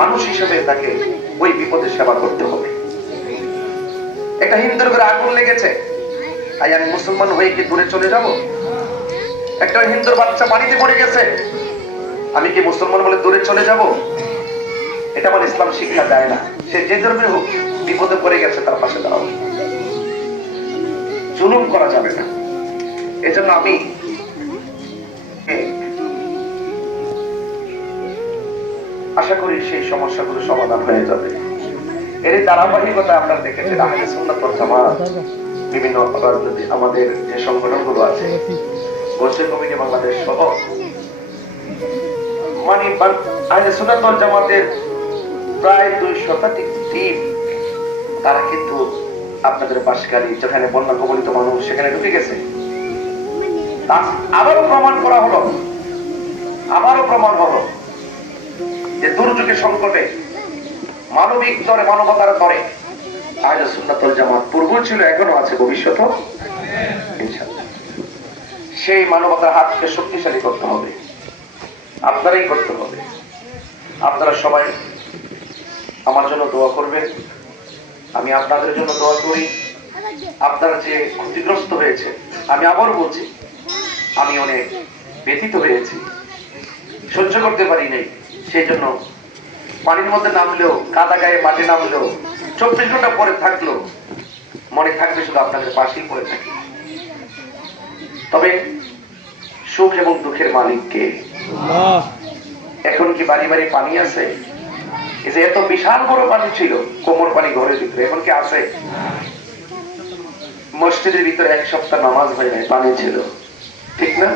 মানুষ হিসেবে তাকে ওই বিপদের সেবা করতে হবে। একটা হিন্দুর ঘরে আগুন লেগেছে, তাই আমি মুসলমান হয়ে কি দূরে চলে যাব? একটা হিন্দুর বাচ্চা পানিতে পড়ে গেছে, আমি কি মুসলমান বলে দূরে চলে যাব? এটা আমার ইসলাম শিক্ষা দেয় না। সে যে ধর্মে হোক, বিপদে পড়ে গেছে, তার পাশে দাঁড়াও। জুলুম করা যাবে না। এজন্য আমি আশা করি সেই সমস্যাগুলো সমাধান হয়ে যাবে। এর ধারাবাহিকতা আপনারা দেখেছেন, আহলে সুন্নাত ওয়াল জামাত বিভিন্ন আমাদের যে সংগঠনগুলো আছে, গোষ্ঠী কমিটি বাংলাদেশ সহ, মানে আহলে সুন্নাত ওয়াল জামাতের প্রায় 2 শতাধিক টিম, তারা কিন্তু আপনাদের বাসকারী যেখানে বন্যা কবলিত মানুষ সেখানে ঢুকে গেছে। আবারও প্রমাণ করা হলো, যে দুর্যোগের সংকটে মানবিক স্তরে, মানবতার স্তরে আহলে সুন্নাত ওয়াল জামাত পূর্ব ছিল, এখনো আছে, ভবিষ্যতেও ইনশাআল্লাহ। সেই মানবতার হাতকে শক্তিশালী করতে হবে, আপনারাই করতে হবে। আপনারা সবাই আমার জন্য দোয়া করবেন, আমি আপনাদের জন্য দোয়া করি। আপনারা যে ক্ষতিগ্রস্ত হয়েছে, আমি আবার বলছি, আমি অনেক ব্যথিত হয়েছি, সহ্য করতে পারি নাই। সেই জন্য পানির মধ্যে নামলেও, কাদা গায়ে মাঠে নামলেও, 24 ঘন্টা পরে থাকলেও মনে থাকবে শুধু আপনাদের পাশেই পড়ে থাকি। তবে সুখ এবং দুঃখের মালিককে। এখন কি বাড়ি বাড়ি পানি আছে? এই যে এত বিশাল বড় পানি ছিল, কোমর পানি ঘরের ভিতরে, এখন কি আছে? মসজিদের ভিতরে 1 সপ্তাহ নামাজ হয় নাই, পানি ছিল, ঠিক না?